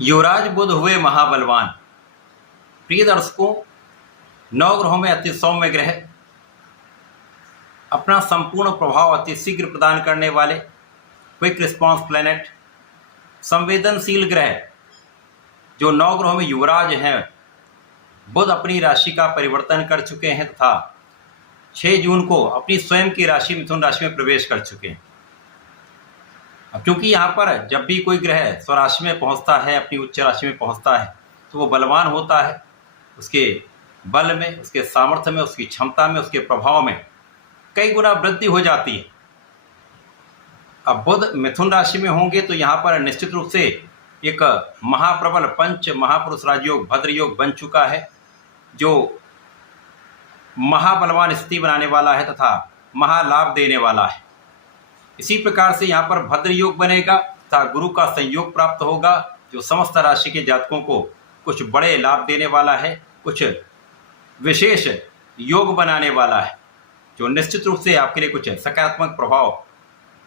युवराज बुध हुए महाबलवान। प्रिय दर्शकों, नवग्रहों में अति सौम्य ग्रह, अपना संपूर्ण प्रभाव अति शीघ्र प्रदान करने वाले क्विक रिस्पॉन्स प्लैनेट, संवेदनशील ग्रह जो नवग्रहों में युवराज हैं, बुध अपनी राशि का परिवर्तन कर चुके हैं तथा 6 जून को अपनी स्वयं की राशि मिथुन राशि में प्रवेश कर चुके हैं। अब क्योंकि यहाँ पर जब भी कोई ग्रह स्वराशि में पहुँचता है, अपनी उच्च राशि में पहुँचता है, तो वो बलवान होता है। उसके बल में, उसके सामर्थ्य में, उसकी क्षमता में, उसके प्रभाव में कई गुना वृद्धि हो जाती है। अब बुध मिथुन राशि में होंगे तो यहाँ पर निश्चित रूप से एक महाप्रबल पंच महापुरुष राजयोग भद्र योग बन चुका है, जो महाबलवान स्थिति बनाने वाला है तथा महालाभ देने वाला है। इसी प्रकार से यहाँ पर भद्र योग बनेगा तथा गुरु का संयोग प्राप्त होगा, जो समस्त राशि के जातकों को कुछ बड़े लाभ देने वाला है, कुछ विशेष योग बनाने वाला है, जो निश्चित रूप से आपके लिए कुछ सकारात्मक प्रभाव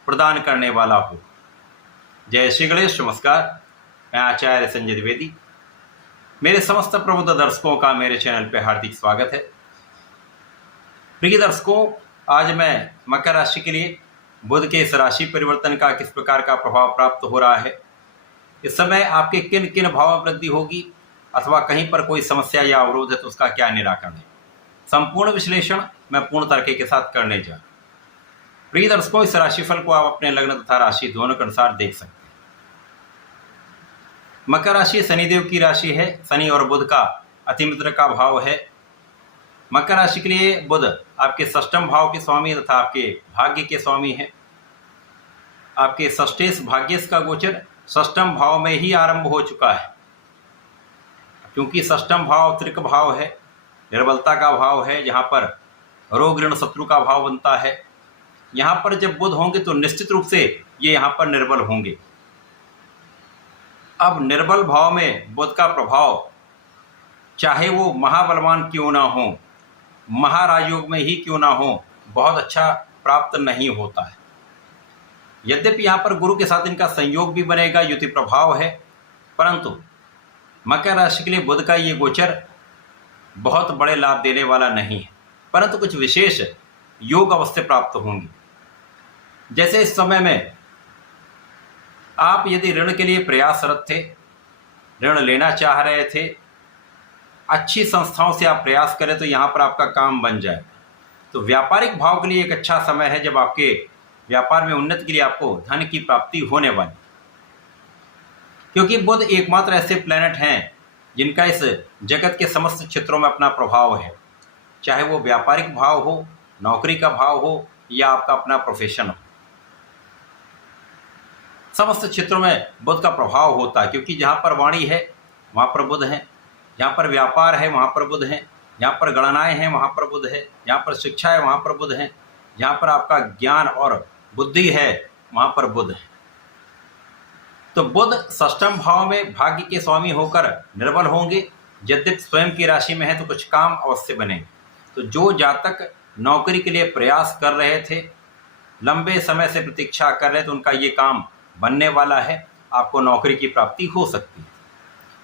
प्रदान करने वाला हो। जय श्री गणेश। नमस्कार, मैं आचार्य संजय द्विवेदी। मेरे समस्त प्रबुद्ध दर्शकों का मेरे चैनल पर हार्दिक स्वागत है। प्रिय दर्शकों, आज मैं मकर राशि के लिए बुध के इस राशि परिवर्तन का किस प्रकार का प्रभाव प्राप्त हो रहा है, इस समय आपके किन किन भावों में वृद्धि होगी अथवा कहीं पर कोई समस्या या अवरोध है तो उसका क्या निराकरण है, संपूर्ण विश्लेषण मैं पूर्ण तरीके के साथ करने जा रहा हूं। प्रिय दर्शकों, इस राशिफल को आप अपने लग्न तथा राशि दोनों के अनुसार देख सकते हैं। मकर राशि शनिदेव की राशि है। शनि और बुध का अतिमित्र का भाव है। मकर राशि के लिए बुध आपके षष्ठम भाव के स्वामी तथा आपके भाग्य के स्वामी हैं। आपके षष्ठेश भाग्येश का गोचर षष्ठम भाव में ही आरंभ हो चुका है, क्योंकि षष्ठम भाव त्रिक भाव है, निर्बलता का भाव है, जहाँ पर रोग ऋण शत्रु का भाव बनता है। यहाँ पर जब बुध होंगे तो निश्चित रूप से ये यहाँ पर निर्बल होंगे। अब निर्बल भाव में बुध का प्रभाव, चाहे वो महाबलवान क्यों ना हो, महाराजयोग में ही क्यों ना हो, बहुत अच्छा प्राप्त नहीं होता है। यद्यपि यहाँ पर गुरु के साथ इनका संयोग भी बनेगा, युति प्रभाव है, परंतु मकर राशि के लिए बुध का ये गोचर बहुत बड़े लाभ देने वाला नहीं है, परंतु कुछ विशेष योग अवश्य प्राप्त होंगी। जैसे इस समय में आप यदि ऋण के लिए प्रयासरत थे, ऋण लेना चाह रहे थे, अच्छी संस्थाओं से आप प्रयास करें तो यहाँ पर आपका काम बन जाए। तो व्यापारिक भाव के लिए एक अच्छा समय है, जब आपके व्यापार में उन्नति के लिए आपको धन की प्राप्ति होने वाली, क्योंकि बुध एकमात्र ऐसे प्लैनेट हैं जिनका इस जगत के समस्त क्षेत्रों में अपना प्रभाव है। चाहे वो व्यापारिक भाव हो, नौकरी का भाव हो या आपका अपना प्रोफेशन हो, समस्त क्षेत्रों में बुध का प्रभाव होता है। क्योंकि जहाँ पर वाणी है वहाँ पर बुध है, जहाँ पर व्यापार है वहाँ पर बुध है, जहाँ पर गणनाएं हैं वहाँ पर बुध है, जहाँ पर शिक्षा है वहाँ पर बुध है, जहाँ पर आपका ज्ञान और बुद्धि है वहाँ पर बुध है। तो बुध षष्ठम भाव में भाग्य के स्वामी होकर निर्बल होंगे। यद्यपि स्वयं की राशि में है तो कुछ काम अवश्य बनेंगे। तो जो जातक नौकरी के लिए प्रयास कर रहे थे, लंबे समय से प्रतीक्षा कर रहे थे, उनका ये काम बनने वाला है, आपको नौकरी की प्राप्ति हो सकती है।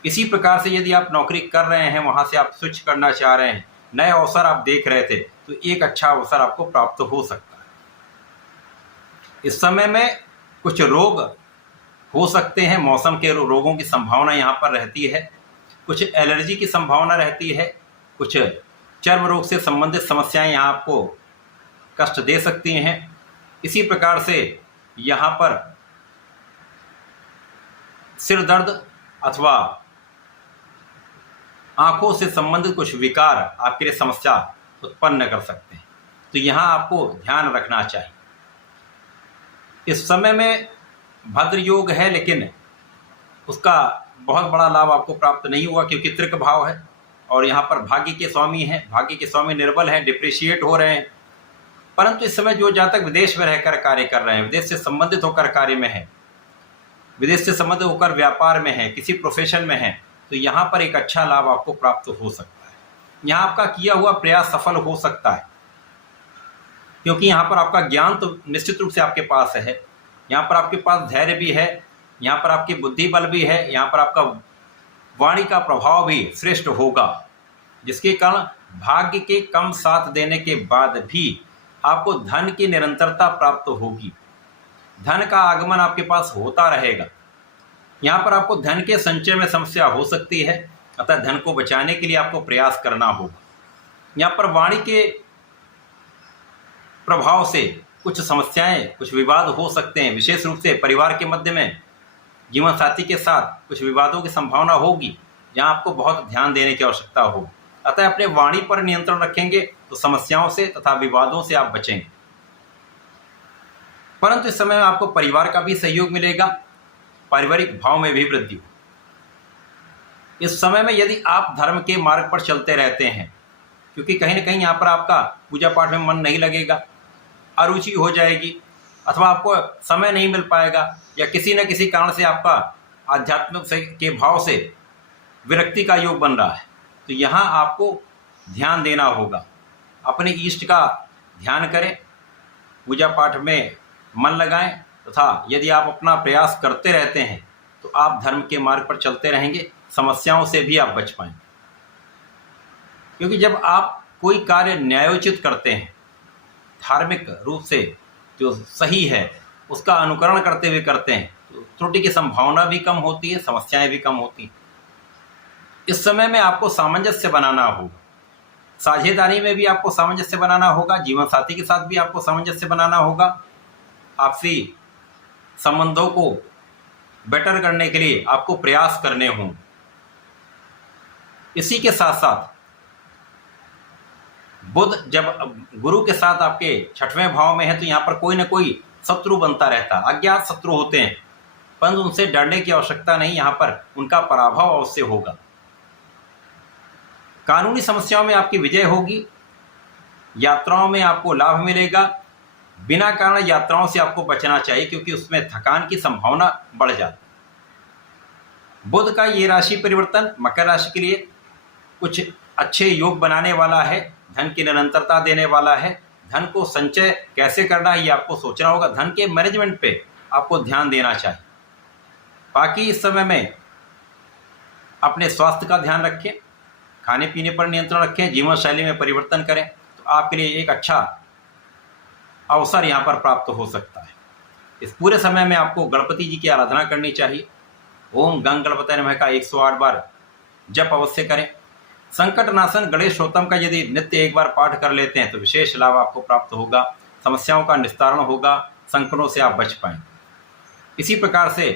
इसी प्रकार से यदि आप नौकरी कर रहे हैं, वहाँ से आप स्विच करना चाह रहे हैं, नए अवसर आप देख रहे थे, तो एक अच्छा अवसर आपको प्राप्त हो सकता है। इस समय में कुछ रोग हो सकते हैं, मौसम के रोगों की संभावना यहाँ पर रहती है, कुछ एलर्जी की संभावना रहती है, कुछ चर्म रोग से संबंधित समस्याएं यहाँ आपको कष्ट दे सकती हैं। इसी प्रकार से यहाँ पर सिर दर्द अथवा आंखों से संबंधित कुछ विकार आपके लिए समस्या उत्पन्न कर सकते हैं। तो यहाँ आपको ध्यान रखना चाहिए। इस समय में भद्र योग है, लेकिन उसका बहुत बड़ा लाभ आपको प्राप्त नहीं हुआ, क्योंकि त्रिक भाव है और यहाँ पर भाग्य के स्वामी हैं। भाग्य के स्वामी निर्बल हैं, डिप्रिशिएट हो रहे हैं। परंतु इस समय जो जातक विदेश में रहकर कार्य कर रहे हैं, विदेश से संबंधित होकर कार्य में है, विदेश से संबंधित होकर व्यापार में है, किसी प्रोफेशन में है, तो यहाँ पर एक अच्छा लाभ आपको प्राप्त हो सकता है। यहाँ आपका किया हुआ प्रयास सफल हो सकता है, क्योंकि यहाँ पर आपका ज्ञान तो निश्चित रूप से आपके पास है, यहाँ पर आपके पास धैर्य भी है, यहाँ पर आपकी बुद्धि बल भी है, यहाँ पर आपका वाणी का प्रभाव भी श्रेष्ठ होगा, जिसके कारण भाग्य के कम साथ देने के बाद भी आपको धन की निरंतरता प्राप्त होगी। धन का आगमन आपके पास होता रहेगा। यहाँ पर आपको धन के संचय में समस्या हो सकती है, अतः धन को बचाने के लिए आपको प्रयास करना होगा। यहाँ पर वाणी के प्रभाव से कुछ समस्याएं, कुछ विवाद हो सकते हैं। विशेष रूप से परिवार के मध्य में जीवन साथी के साथ कुछ विवादों की संभावना होगी, जहाँ आपको बहुत ध्यान देने की आवश्यकता होगी। अतः अपने वाणी पर नियंत्रण रखेंगे तो समस्याओं से तथा विवादों से आप बचेंगे। परंतु इस समय में आपको परिवार का भी सहयोग मिलेगा, पारिवारिक भाव में भी वृद्धि हो। इस समय में यदि आप धर्म के मार्ग पर चलते रहते हैं, क्योंकि कहीं ना कहीं यहाँ पर आपका पूजा पाठ में मन नहीं लगेगा, अरुचि हो जाएगी, अथवा आपको समय नहीं मिल पाएगा, या किसी न किसी कारण से आपका आध्यात्मिक के भाव से विरक्ति का योग बन रहा है, तो यहाँ आपको ध्यान देना होगा। अपने इष्ट का ध्यान करें, पूजा पाठ में मन लगाएं, तथा यदि आप अपना प्रयास करते रहते हैं तो आप धर्म के मार्ग पर चलते रहेंगे, समस्याओं से भी आप बच पाएंगे। क्योंकि जब आप कोई कार्य न्यायोचित करते हैं, धार्मिक रूप से जो सही है उसका अनुकरण करते हुए करते हैं, तो त्रुटि की संभावना भी कम होती है, समस्याएं भी कम होती हैं। इस समय में आपको सामंजस्य बनाना होगा, साझेदारी में भी आपको सामंजस्य बनाना होगा, जीवन साथी के साथ भी आपको सामंजस्य बनाना होगा। आपसी संबंधों को बेटर करने के लिए आपको प्रयास करने हों। इसी के साथ साथ बुध जब गुरु के साथ आपके 6वें भाव में है, तो यहाँ पर कोई ना कोई शत्रु बनता रहता है। अज्ञात शत्रु होते हैं, परंतु उनसे डरने की आवश्यकता नहीं, यहाँ पर उनका पराभव अवश्य होगा। कानूनी समस्याओं में आपकी विजय होगी, यात्राओं में आपको लाभ मिलेगा। बिना कारण यात्राओं से आपको बचना चाहिए, क्योंकि उसमें थकान की संभावना बढ़ जाती है। बुध का ये राशि परिवर्तन मकर राशि के लिए कुछ अच्छे योग बनाने वाला है, धन की निरंतरता देने वाला है। धन को संचय कैसे करना है ये आपको सोचना होगा, धन के मैनेजमेंट पे आपको ध्यान देना चाहिए। बाकी इस समय में अपने स्वास्थ्य का ध्यान रखें, खाने पीने पर नियंत्रण रखें, जीवन शैली में परिवर्तन करें, तो आपके लिए एक अच्छा अवसर यहाँ पर प्राप्त हो सकता है। इस पूरे समय में आपको गणपति जी की आराधना करनी चाहिए। ओम गंग गणपतये नमः का 108 बार जप अवश्य करें। संकट नाशन गणेशोत्तम का यदि नित्य एक बार पाठ कर लेते हैं तो विशेष लाभ आपको प्राप्त होगा, समस्याओं का निस्तारण होगा, संकटों से आप बच पाएंगे। इसी प्रकार से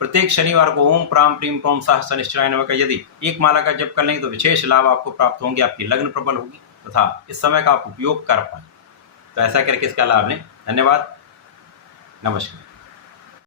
प्रत्येक शनिवार को ओम प्राम प्रीम प्रोम सह शनिश्चराय नमः का यदि एक माला का जप कर लेंगे तो विशेष लाभ आपको प्राप्त होंगे, आपकी लग्न प्रबल होगी तथा इस समय का आप उपयोग कर पाएंगे। तो ऐसा करके इसका लाभ लें। धन्यवाद, नमस्कार।